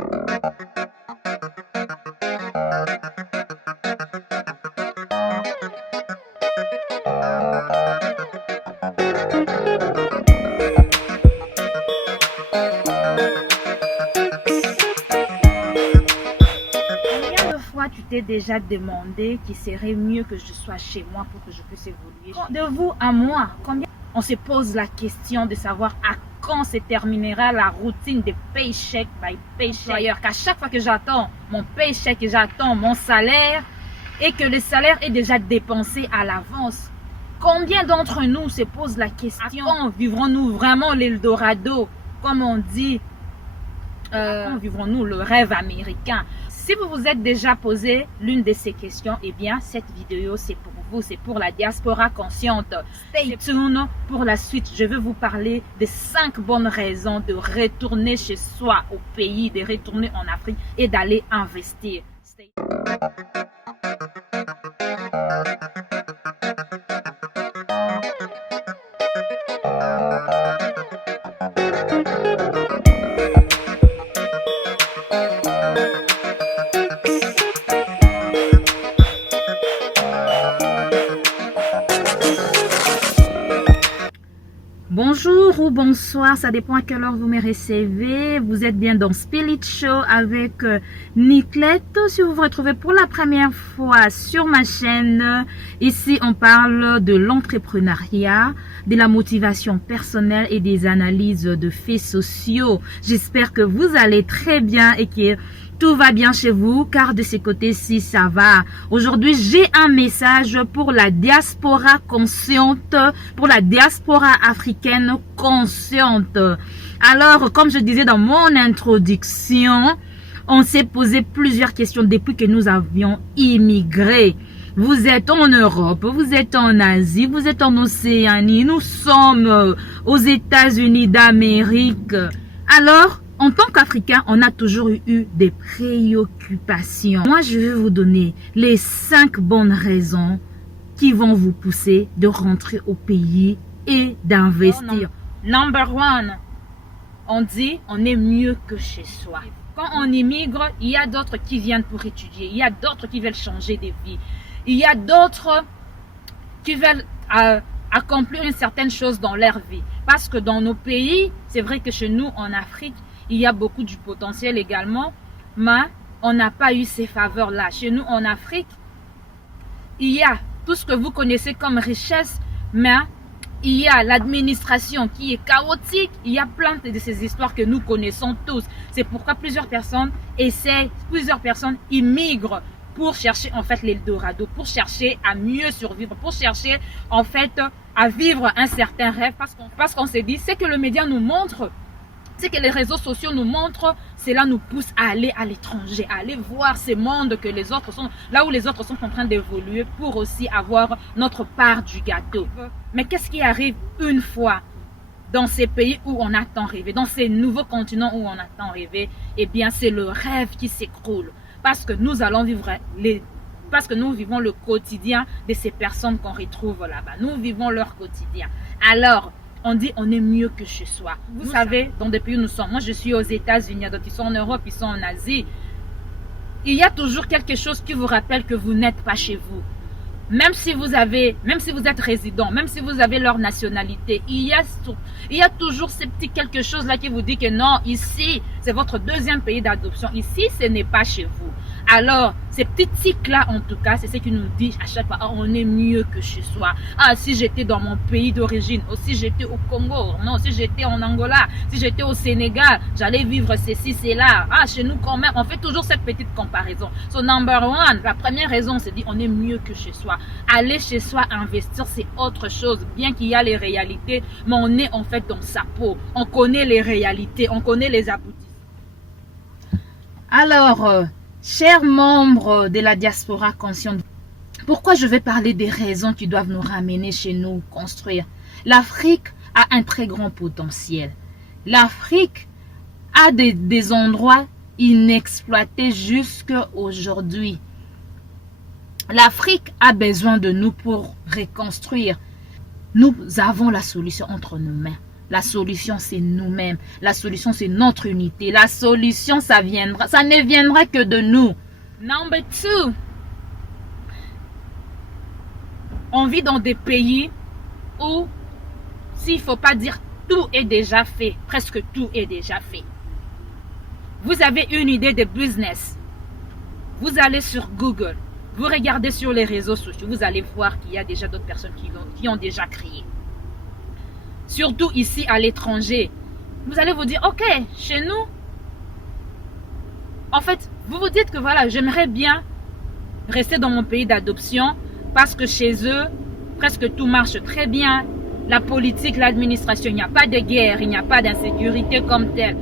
Combien de fois tu t'es déjà demandé qu'il serait mieux que je sois chez moi pour que je puisse évoluer? De vous à moi, combien on se pose la question de savoir à quand se terminera la routine de paycheck by paycheck. D'ailleurs, qu'à chaque fois que j'attends mon paycheck et j'attends mon salaire et que le salaire est déjà dépensé à l'avance, combien d'entre nous se posent la question, à quand vivrons-nous vraiment l'Eldorado, comme on dit, quand vivrons-nous le rêve américain? Si vous vous êtes déjà posé l'une de ces questions, eh bien, cette vidéo, c'est pour vous, c'est pour la diaspora consciente. Stay tuned pour la suite. Je vais vous parler de 5 bonnes raisons de retourner chez soi au pays, de retourner en Afrique et d'aller investir. Stay tuned. Bonjour ou bonsoir, ça dépend à quelle heure vous me recevez. Vous êtes bien dans Spirit Show avec Niclette. Si vous vous retrouvez pour la première fois sur ma chaîne, ici on parle de l'entrepreneuriat, de la motivation personnelle et des analyses de faits sociaux. J'espère que vous allez très bien et que tout va bien chez vous, car de ce côté-ci, ça va. Aujourd'hui, j'ai un message pour la diaspora consciente, pour la diaspora africaine consciente. Alors, comme je disais dans mon introduction, on s'est posé plusieurs questions depuis que nous avions immigré. Vous êtes en Europe, vous êtes en Asie, vous êtes en Océanie, nous sommes aux États-Unis d'Amérique. Alors, en tant qu'Africain, on a toujours eu des préoccupations. Moi, je vais vous donner les 5 bonnes raisons qui vont vous pousser de rentrer au pays et d'investir. Number 1, on dit on est mieux que chez soi. Quand on immigre, il y a d'autres qui viennent pour étudier. Il y a d'autres qui veulent changer de vie. Il y a d'autres qui veulent accomplir une certaine chose dans leur vie. Parce que dans nos pays, c'est vrai que chez nous, en Afrique, il y a beaucoup du potentiel également, mais on n'a pas eu ces faveurs-là. Chez nous, en Afrique, il y a tout ce que vous connaissez comme richesse, mais il y a l'administration qui est chaotique. Il y a plein de ces histoires que nous connaissons tous. C'est pourquoi plusieurs personnes immigrent pour chercher en fait l'Eldorado, pour chercher à mieux survivre, pour chercher en fait à vivre un certain rêve. Parce qu'on s'est dit, c'est que le média nous montre, c'est que les réseaux sociaux nous montrent, cela nous pousse à aller à l'étranger, à aller voir ces mondes que les autres sont, là où les autres sont en train d'évoluer pour aussi avoir notre part du gâteau. Mais qu'est-ce qui arrive une fois dans ces pays où on a tant rêvé, dans ces nouveaux continents où on a tant rêvé? Eh bien, c'est le rêve qui s'écroule parce que nous allons vivre parce que nous vivons le quotidien de ces personnes qu'on retrouve là-bas. Nous vivons leur quotidien. Alors, on dit on est mieux que chez soi. Vous savez, dans des pays où nous sommes, moi je suis aux États-Unis, d'autres qui sont en Europe, ils sont en Asie. Il y a toujours quelque chose qui vous rappelle que vous n'êtes pas chez vous. Même si vous êtes résident, même si vous avez leur nationalité, il y a toujours ce petit quelque chose là qui vous dit que non, ici, c'est votre deuxième pays d'adoption. Ici, ce n'est pas chez vous. Alors, ces petits tics-là, en tout cas, c'est ce qui nous dit à chaque fois, ah, on est mieux que chez soi. Ah, si j'étais dans mon pays d'origine, ou si j'étais au Congo, non, si j'étais en Angola, si j'étais au Sénégal, j'allais vivre ceci, cela. Ah, chez nous quand même, on fait toujours cette petite comparaison. So, number 1, la première raison, c'est dit, on est mieux que chez soi. Aller chez soi, investir, c'est autre chose. Bien qu'il y a les réalités, mais on est en fait dans sa peau. On connaît les réalités, on connaît les aboutissements. Alors, chers membres de la diaspora consciente, pourquoi je vais parler des raisons qui doivent nous ramener chez nous, construire? L'Afrique a un très grand potentiel. L'Afrique a des endroits inexploités jusqu'à aujourd'hui. L'Afrique a besoin de nous pour reconstruire. Nous avons la solution entre nos mains. La solution, c'est nous-mêmes. La solution, c'est notre unité. La solution, ça ne viendra que de nous. Number 2. On vit dans des pays où, s'il ne faut pas dire tout est déjà fait, presque tout est déjà fait. Vous avez une idée de business. Vous allez sur Google. Vous regardez sur les réseaux sociaux. Vous allez voir qu'il y a déjà d'autres personnes qui ont déjà créé. Surtout ici à l'étranger. Vous allez vous dire, ok, chez nous, en fait, vous vous dites que voilà, j'aimerais bien rester dans mon pays d'adoption parce que chez eux, presque tout marche très bien. La politique, l'administration, il n'y a pas de guerre, il n'y a pas d'insécurité comme telle.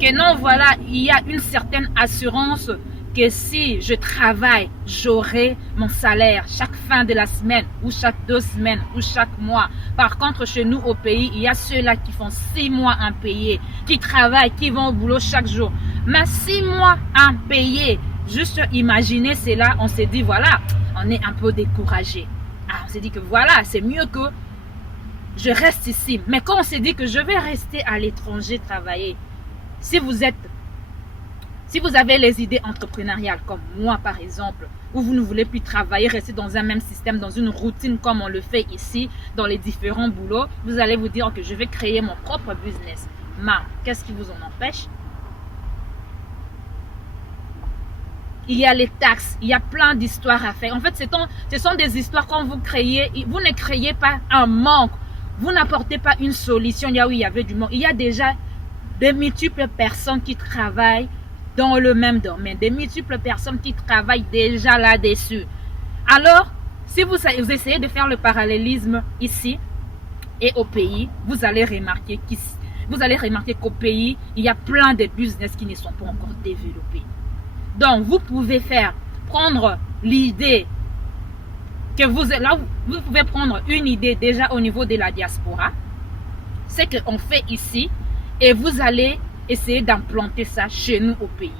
Que non, voilà, il y a une certaine assurance que si je travaille, j'aurai mon salaire chaque fin de la semaine ou chaque 2 semaines ou chaque mois. Par contre, chez nous au pays, il y a ceux-là qui font 6 mois impayés, qui travaillent, qui vont au boulot chaque jour. Mais 6 mois impayés, juste imaginez cela, on s'est dit voilà, on est un peu découragé. On s'est dit que voilà, c'est mieux que je reste ici. Mais quand on s'est dit que je vais rester à l'étranger travailler, si vous avez les idées entrepreneuriales comme moi par exemple, où vous ne voulez plus travailler, rester dans un même système, dans une routine comme on le fait ici, dans les différents boulots, vous allez vous dire que je vais créer mon propre business. Mais qu'est-ce qui vous en empêche? Il y a les taxes, il y a plein d'histoires à faire. En fait, ce sont des histoires quand vous créez, vous ne créez pas un manque, vous n'apportez pas une solution là où il y avait du manque. Il y a déjà de multiples personnes qui travaillent dans le même domaine, des multiples personnes qui travaillent déjà là-dessus. Alors, si vous essayez de faire le parallélisme ici et au pays, vous allez remarquer qu'au pays, il y a plein de business qui ne sont pas encore développés. Donc, vous pouvez prendre l'idée que vous pouvez prendre une idée déjà au niveau de la diaspora, c'est qu'on fait ici, et vous allez essayer d'implanter ça chez nous au pays.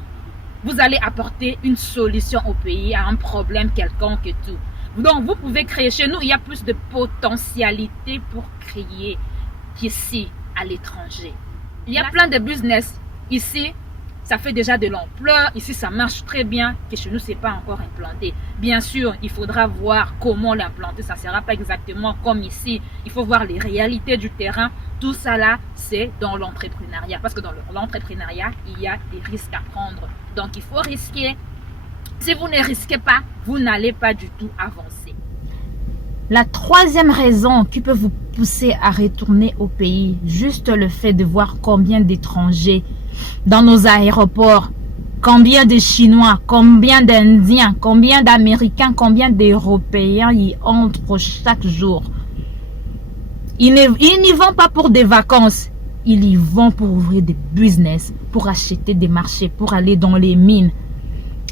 Vous allez apporter une solution au pays à un problème quelconque et tout. Donc, vous pouvez créer chez nous, il y a plus de potentialité pour créer qu'ici, à l'étranger. Il y a plein de business ici. Ça fait déjà de l'ampleur. Ici, ça marche très bien. Que chez nous, ce n'est pas encore implanté. Bien sûr, il faudra voir comment l'implanter. Ça ne sera pas exactement comme ici. Il faut voir les réalités du terrain. Tout ça là, c'est dans l'entrepreneuriat. Parce que dans l'entrepreneuriat, il y a des risques à prendre. Donc, il faut risquer. Si vous ne risquez pas, vous n'allez pas du tout avancer. La troisième raison qui peut vous pousser à retourner au pays, juste le fait de voir combien d'étrangers dans nos aéroports, combien de Chinois, combien d'Indiens, combien d'Américains, combien d'Européens y entrent chaque jour. Ils n'y vont pas pour des vacances, ils y vont pour ouvrir des business, pour acheter des marchés, pour aller dans les mines.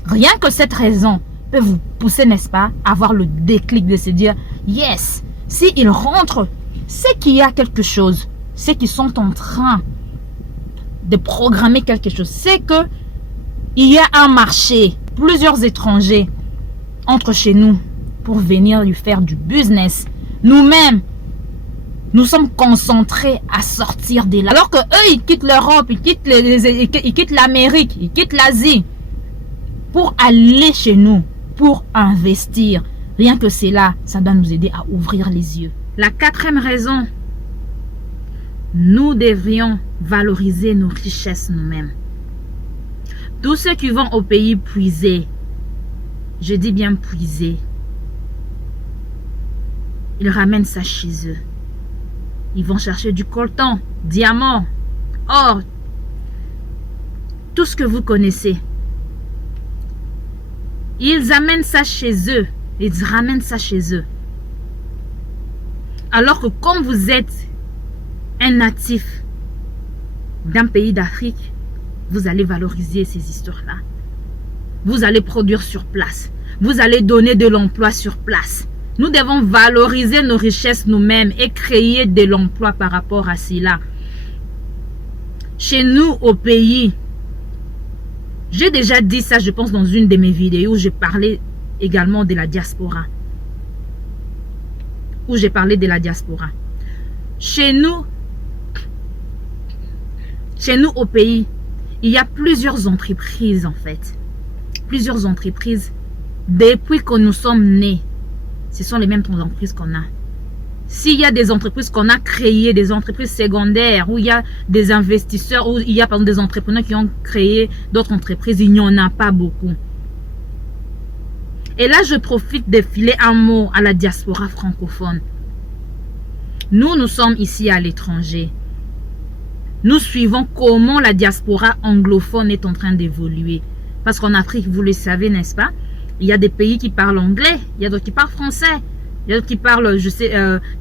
Rien que cette raison peut vous pousser, n'est-ce pas, à avoir le déclic de se dire, yes, s'ils rentrent, c'est qu'il y a quelque chose, c'est qu'ils sont en train de programmer quelque chose. C'est que il y a un marché, plusieurs étrangers entrent chez nous pour venir lui faire du business. Nous-mêmes, nous sommes concentrés à sortir de là. Alors que eux, ils quittent l'Europe, ils quittent l'Amérique, ils quittent l'Asie pour aller chez nous, pour investir. Rien que cela, ça doit nous aider à ouvrir les yeux. La quatrième raison, nous devrions valoriser nos richesses nous-mêmes. Tous ceux qui vont au pays puiser, je dis bien puiser, ils ramènent ça chez eux. Ils vont chercher du coltan, diamant, or, tout ce que vous connaissez. Ils amènent ça chez eux. Ils ramènent ça chez eux. Alors que comme vous êtes un natif d'un pays d'Afrique, vous allez valoriser ces histoires-là. Vous allez produire sur place. Vous allez donner de l'emploi sur place. Nous devons valoriser nos richesses nous-mêmes et créer de l'emploi par rapport à cela. Chez nous, au pays, j'ai déjà dit ça, je pense, dans une de mes vidéos où j'ai parlé également de la diaspora. Chez nous, Chez nous au pays, il y a plusieurs entreprises en fait. Plusieurs entreprises. Depuis que nous sommes nés, ce sont les mêmes entreprises qu'on a. S'il y a des entreprises qu'on a créées, des entreprises secondaires, où il y a des investisseurs, où il y a par exemple des entrepreneurs qui ont créé d'autres entreprises, il n'y en a pas beaucoup. Et là, je profite de filer un mot à la diaspora francophone. Nous sommes ici à l'étranger. Nous suivons comment la diaspora anglophone est en train d'évoluer. Parce qu'en Afrique, vous le savez, n'est-ce pas? Il y a des pays qui parlent anglais, il y a d'autres qui parlent français. Il y a d'autres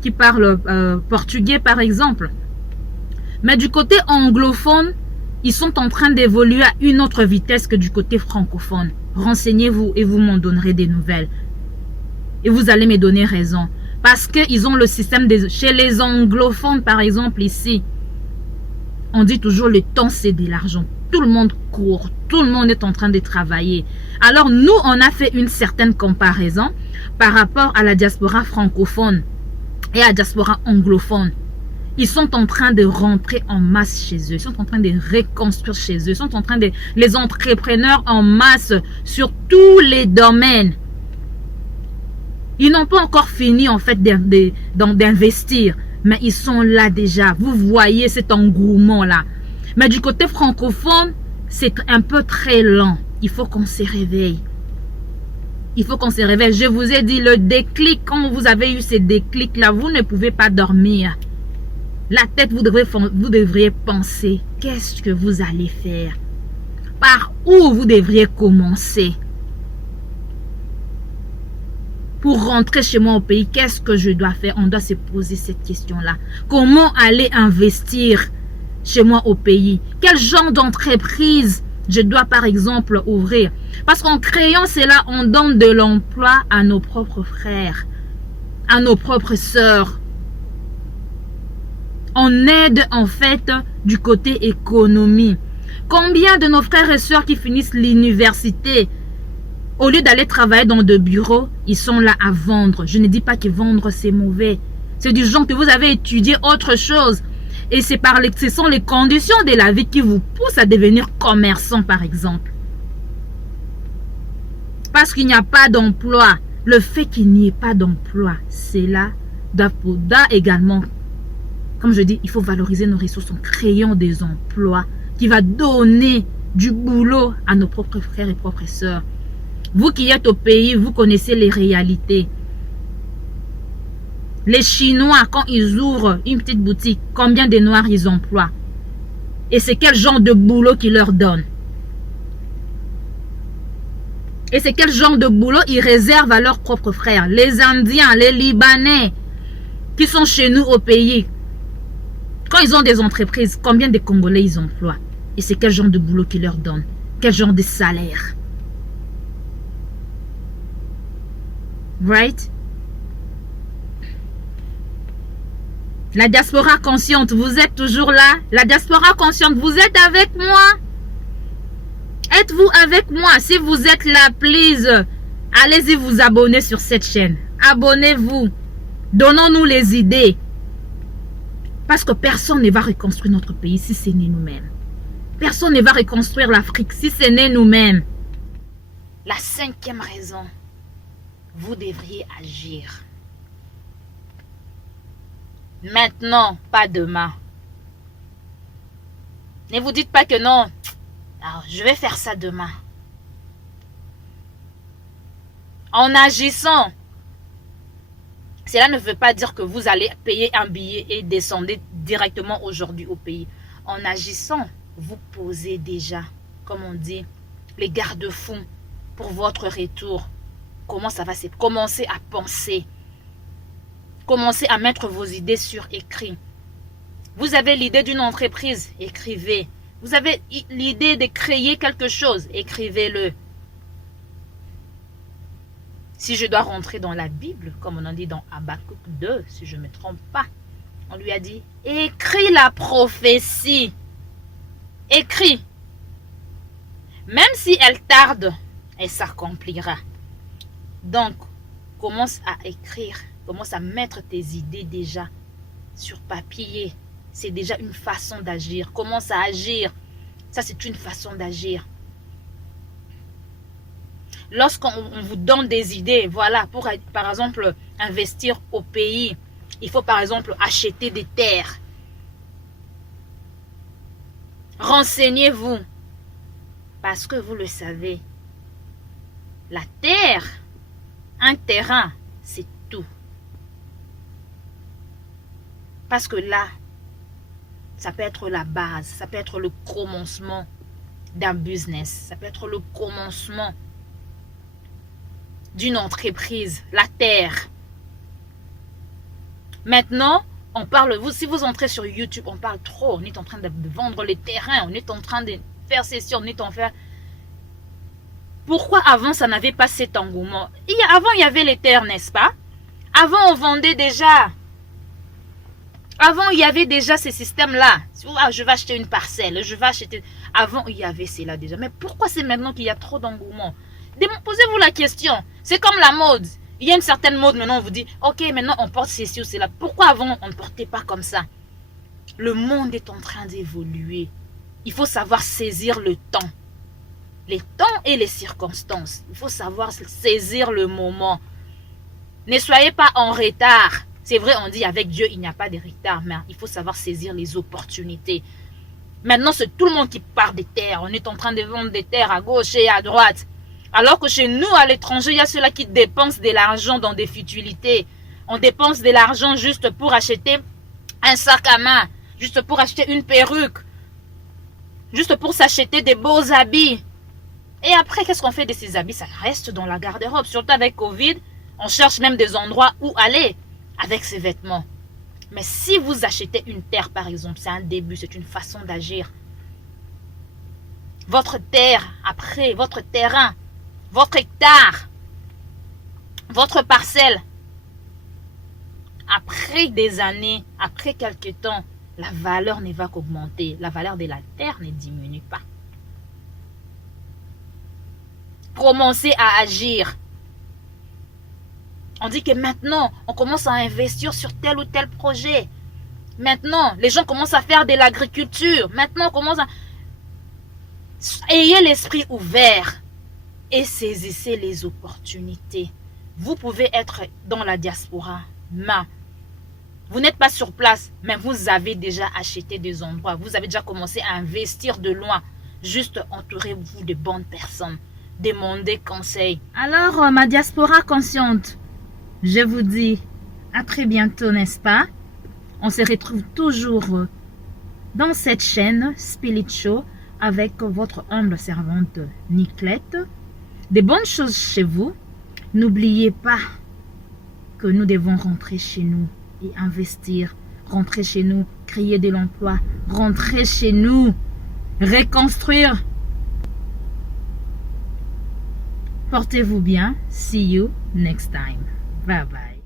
qui parlent, portugais par exemple. Mais du côté anglophone, ils sont en train d'évoluer à une autre vitesse que du côté francophone. Renseignez-vous et vous m'en donnerez des nouvelles. Et vous allez me donner raison. Parce qu'ils ont le système chez les anglophones par exemple ici. On dit toujours le temps c'est de l'argent. Tout le monde court, tout le monde est en train de travailler. Alors nous, on a fait une certaine comparaison par rapport à la diaspora francophone et à la diaspora anglophone. Ils sont en train de rentrer en masse chez eux. Ils sont en train de reconstruire chez eux. Ils sont en train de... Les entrepreneurs en masse sur tous les domaines. Ils n'ont pas encore fini en fait d'investir. Mais ils sont là déjà. Vous voyez cet engouement là. Mais du côté francophone, c'est un peu très lent. Il faut qu'on se réveille. Il faut qu'on se réveille. Je vous ai dit le déclic. Quand vous avez eu ce déclic là, vous ne pouvez pas dormir. La tête, vous devriez penser. Qu'est-ce que vous allez faire? Par où vous devriez commencer? Pour rentrer chez moi au pays, qu'est-ce que je dois faire? On doit se poser cette question-là. Comment aller investir chez moi au pays? Quel genre d'entreprise je dois par exemple ouvrir? Parce qu'en créant cela, on donne de l'emploi à nos propres frères, à nos propres sœurs. On aide en fait du côté économie. Combien de nos frères et sœurs qui finissent l'université, au lieu d'aller travailler dans de bureaux, ils sont là à vendre. Je ne dis pas que vendre c'est mauvais. C'est du genre que vous avez étudié autre chose. Et ce sont les conditions de la vie qui vous poussent à devenir commerçant par exemple. Parce qu'il n'y a pas d'emploi. Le fait qu'il n'y ait pas d'emploi, cela doit également, comme je dis, il faut valoriser nos ressources en créant des emplois qui va donner du boulot à nos propres frères et propres sœurs. Vous qui êtes au pays, vous connaissez les réalités. Les Chinois, quand ils ouvrent une petite boutique, combien de Noirs ils emploient? Et c'est quel genre de boulot qu'ils leur donnent? Et c'est quel genre de boulot ils réservent à leurs propres frères? Les Indiens, les Libanais, qui sont chez nous au pays. Quand ils ont des entreprises, combien de Congolais ils emploient? Et c'est quel genre de boulot qu'ils leur donnent? Quel genre de salaire? Right? La diaspora consciente, vous êtes toujours là? La diaspora consciente, vous êtes avec moi? Êtes-vous avec moi? Si vous êtes là, please, allez-y vous abonner sur cette chaîne. Abonnez-vous. Donnons-nous les idées. Parce que personne ne va reconstruire notre pays si c'est né nous-mêmes. Personne ne va reconstruire l'Afrique si c'est né nous-mêmes. La 5e raison, vous devriez agir. Maintenant, pas demain. Ne vous dites pas que non. Alors, je vais faire ça demain. En agissant, cela ne veut pas dire que vous allez payer un billet et descendre directement aujourd'hui au pays. En agissant, vous posez déjà, comme on dit, les garde-fous pour votre retour. Comment ça va se commencer à penser? Commencez à mettre vos idées sur écrit. Vous avez l'idée d'une entreprise, écrivez. Vous avez l'idée de créer quelque chose, écrivez-le. Si je dois rentrer dans la Bible, comme on en dit dans Habakkuk 2, si je ne me trompe pas, on lui a dit, écris la prophétie. Écris. Même si elle tarde, elle s'accomplira. Donc, commence à écrire. Commence à mettre tes idées déjà sur papier. c'est déjà une façon d'agir. Commence à agir. Ça, c'est une façon d'agir. Lorsqu'on vous donne des idées, voilà, pour par exemple investir au pays, il faut par exemple acheter des terres. Renseignez-vous. Parce que vous le savez, la terre, un terrain, c'est tout. Parce que là, ça peut être la base, ça peut être le commencement d'un business, ça peut être le commencement d'une entreprise, la terre. Maintenant, on parle, si vous entrez sur YouTube, on parle trop, on est en train de vendre les terrains, on est en train de faire ceci, on est en train de faire... Pourquoi avant ça n'avait pas cet engouement? Avant il y avait les terres, n'est-ce pas? Avant on vendait déjà. Avant il y avait déjà ces systèmes-là. Ah, je vais acheter une parcelle, je vais acheter... Avant il y avait cela déjà. Mais pourquoi c'est maintenant qu'il y a trop d'engouement? Posez-vous la question. C'est comme la mode. Il y a une certaine mode, maintenant on vous dit, ok, maintenant on porte ceci ou cela. Pourquoi avant on ne portait pas comme ça? Le monde est en train d'évoluer. Il faut savoir saisir le temps. Les temps et les circonstances. Il faut savoir saisir le moment. Ne soyez pas en retard. C'est vrai, on dit avec Dieu, il n'y a pas de retard, mais il faut savoir saisir les opportunités. Maintenant, c'est tout le monde qui parle des terres. On est en train de vendre des terres à gauche et à droite. Alors que chez nous, à l'étranger, il y a ceux-là qui dépensent de l'argent dans des futilités. On dépense de l'argent juste pour acheter un sac à main, juste pour acheter une perruque, juste pour s'acheter des beaux habits. Et après, qu'est-ce qu'on fait de ces habits? Ça reste dans la garde-robe. Surtout avec Covid, on cherche même des endroits où aller avec ces vêtements. Mais si vous achetez une terre, par exemple, c'est un début, c'est une façon d'agir. Votre terre, après, votre terrain, votre hectare, votre parcelle, après des années, après quelques temps, la valeur ne va qu'augmenter. La valeur de la terre ne diminue pas. Commencez à agir. On dit que maintenant, on commence à investir sur tel ou tel projet. Maintenant, les gens commencent à faire de l'agriculture. Maintenant, on commence à... Ayez l'esprit ouvert et saisissez les opportunités. Vous pouvez être dans la diaspora, mais vous n'êtes pas sur place, mais vous avez déjà acheté des endroits. Vous avez déjà commencé à investir de loin. Juste entourez-vous de bonnes personnes. Demandez conseil. Alors, ma diaspora consciente, je vous dis à très bientôt, n'est-ce pas? On se retrouve toujours dans cette chaîne Spirit Show avec votre humble servante Niclette. Des bonnes choses chez vous. N'oubliez pas que nous devons rentrer chez nous et investir. Rentrer chez nous, créer de l'emploi. Rentrer chez nous, reconstruire. Portez-vous bien. See you next time. Bye bye.